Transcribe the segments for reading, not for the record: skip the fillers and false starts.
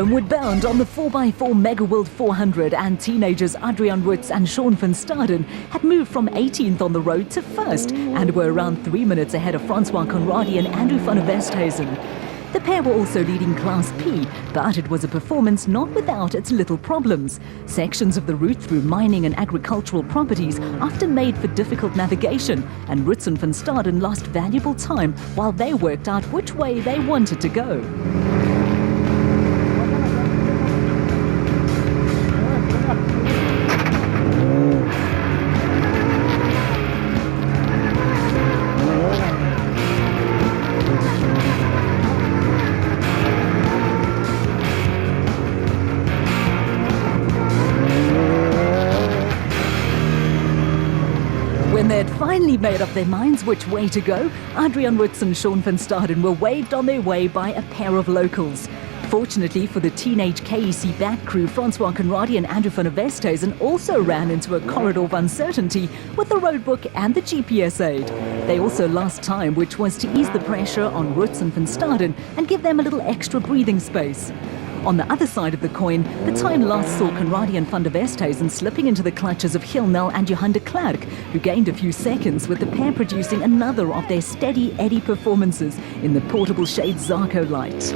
Homeward bound on the 4x4 Mega World 400, and teenagers Adrian Witz and Sean van Staden had moved from 18th on the road to 1st and were around 3 minutes ahead of Francois Conradi and Andrew van der Westhuizen. The pair were also leading Class P, but it was a performance not without its little problems. Sections of the route through mining and agricultural properties often made for difficult navigation, and Witz and van Staden lost valuable time while they worked out which way they wanted to go. When they had finally made up their minds which way to go, Adrian Witz and Sean van Staden were waved on their way by a pair of locals. Fortunately for the teenage KEC back crew, Francois Conradi and Andrew van der Westhuizen also ran into a corridor of uncertainty with the roadbook and the GPS aid. They also lost time, which was to ease the pressure on Witz and van Staden and give them a little extra breathing space. On the other side of the coin, the time lost saw Conradi and van der Westhuizen slipping into the clutches of Gilnel and Johan de Klerk, who gained a few seconds, with the pair producing another of their steady Eddie performances in the portable shade Zarco light.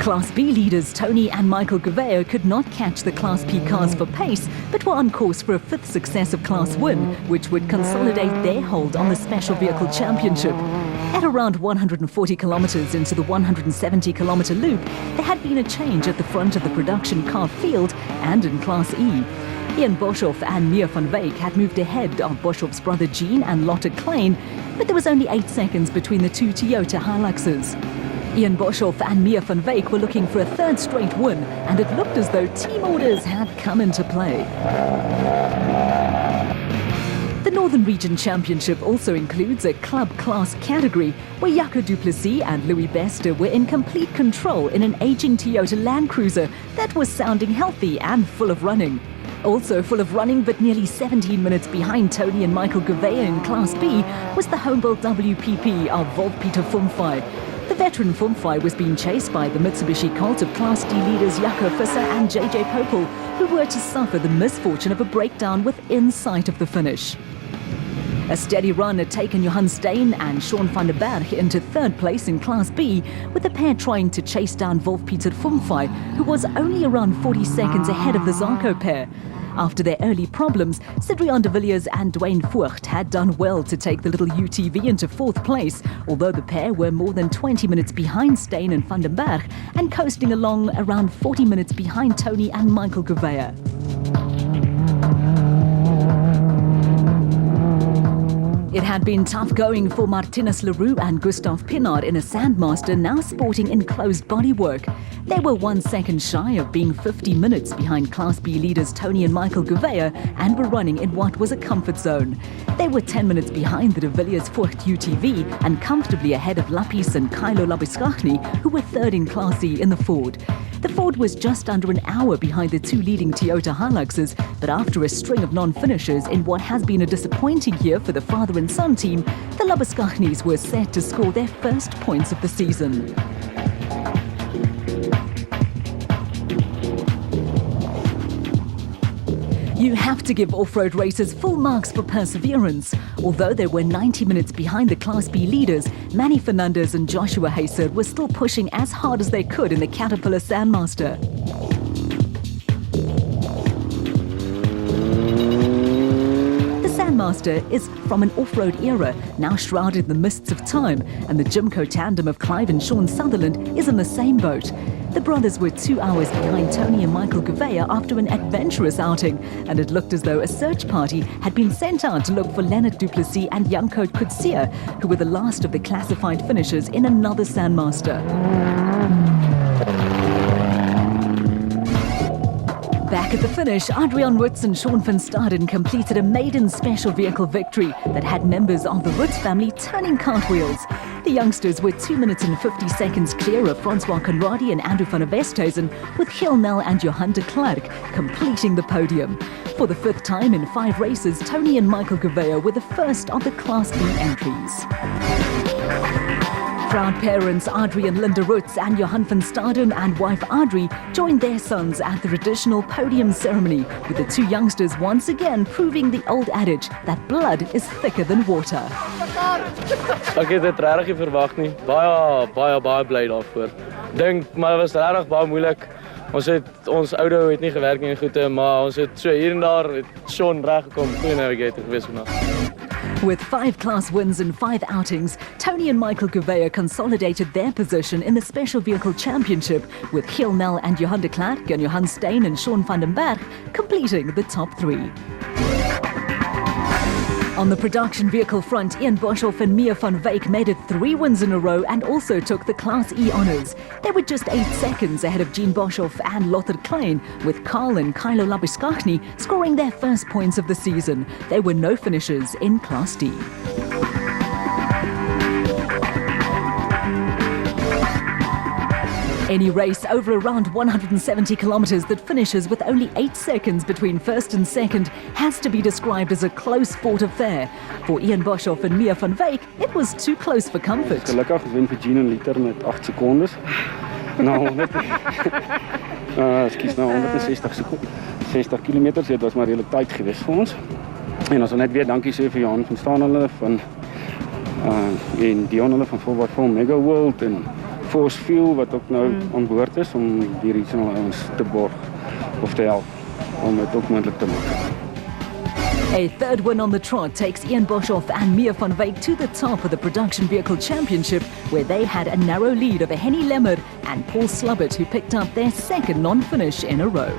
Class B leaders Tony and Michael Gouveia could not catch the Class P cars for pace, but were on course for a 5th successive class win, which would consolidate their hold on the Special Vehicle Championship. At around 140 kilometers into the 170-kilometer loop, there had been a change at the front of the production car field and in Class E. Ian Boshoff and Mia van Wyk had moved ahead of Boshoff's brother Jean and Lotte Klein, but there was only 8 seconds between the two Toyota Hiluxes. Ian Boshoff and Mia van Wyk were looking for a 3rd straight win, and it looked as though team orders had come into play. The Northern Region Championship also includes a club class category where Jaco du Plessis and Louis Bester were in complete control in an aging Toyota Land Cruiser that was sounding healthy and full of running. Also full of running, but nearly 17 minutes behind Tony and Michael Gouveia in Class B, was the home-built WPP of Wolf-Peter Fumfai. The veteran Fumfai was being chased by the Mitsubishi Colt of Class D leaders Jaco Visser and JJ Popel, who were to suffer the misfortune of a breakdown within sight of the finish. A steady run had taken Johan Steyn and Sean van der Berg into 3rd place in Class B, with the pair trying to chase down Wolf-Peter Fumfai, who was only around 40 seconds ahead of the Zarco pair. After their early problems, Cedric de Villiers and Dwayne Voigt had done well to take the little UTV into 4th place, although the pair were more than 20 minutes behind Steyn and van der Berg and coasting along around 40 minutes behind Tony and Michael Gouveia. It had been tough going for Martinus Leroux and Gustav Pinard in a Sandmaster, now sporting enclosed bodywork. They were 1 second shy of being 50 minutes behind Class B leaders Tony and Michael Gouveia and were running in what was a comfort zone. They were 10 minutes behind the de Villiers Voigt UTV and comfortably ahead of Lapis and Kylo Labiskachny, who were 3rd in Class E in the Ford. The Ford was just under an hour behind the 2 leading Toyota Hiluxes, but after a string of non-finishers in what has been a disappointing year for the father and son team, the Labiskachnys were set to score their first points of the season. You have to give off-road racers full marks for perseverance. Although they were 90 minutes behind the Class B leaders, Manny Fernandez and Joshua Hayserd were still pushing as hard as they could in the Caterpillar Sandmaster. The Sandmaster is from an off-road era, now shrouded in the mists of time, and the Jimco tandem of Clive and Sean Sutherland is in the same boat. The brothers were 2 hours behind Tony and Michael Gouveia after an adventurous outing, and it looked as though a search party had been sent out to look for Leonard du Plessis and Janko Kutsia, who were the last of the classified finishers in another Sandmaster. Back at the finish, Adrian Witz and Sean van Staden completed a maiden special vehicle victory that had members of the Witz family turning cartwheels. The youngsters were 2 minutes and 50 seconds clear of Francois Conradi and Andrew van der Westhuizen, with Gilnel and Johan de Klerk completing the podium. For the 5th time in 5 races, Tony and Michael Gouveia were the first of the Class B entries. Proud parents Audrey and Linda Roots and Johan van Staden and wife Audrey joined their sons at the traditional podium ceremony, with the two youngsters once again proving the old adage that blood is thicker than water. Ek het dit regtig nie verwag nie. Baie bly daarvoor. Dink maar was regtig baie moeilik. Ons oude het nie gewerk nie goeie, maar ons het so hier en daar het Sean reg gekom, goeie navigator gewees vandag. With 5 class wins in 5 outings, Tony and Michael Gouveia consolidated their position in the Special Vehicle Championship, with Giel Nel and Johan de Klerk and Johan Steyn and Sean van den Berg completing the top 3. On the production vehicle front, Ian Boshoff and Mia van Wyk made it 3 wins in a row and also took the Class E honours. They were just 8 seconds ahead of Jean Boshoff and Lothar Klein, with Carl and Kylo Labiskachny scoring their first points of the season. There were no finishers in Class D. Any race over around 170 kilometres that finishes with only 8 seconds between first and second has to be described as a close fought affair. For Ian Boshoff and Mia van Wyk, it was too close for comfort. Gelukkig wen vir Jean en Liter met 8 sekondes. Na 160 kilometers, dit was maar redelijk tyd geweest vir ons. En ons wil net weer dankie sê vir Johan van Staan hulle van en Dion hulle van Volvo Mega World en Force Fuel wat ook nou aan boord is om die regional ons te borg of te help om dit ook moontlik te maak. A third win on the trot takes Ian Boshoff and Mia van Wyk to the top of the Production Vehicle Championship, where they had a narrow lead over Henny Lemmer and Paul Slubbert, who picked up their second non-finish in a row.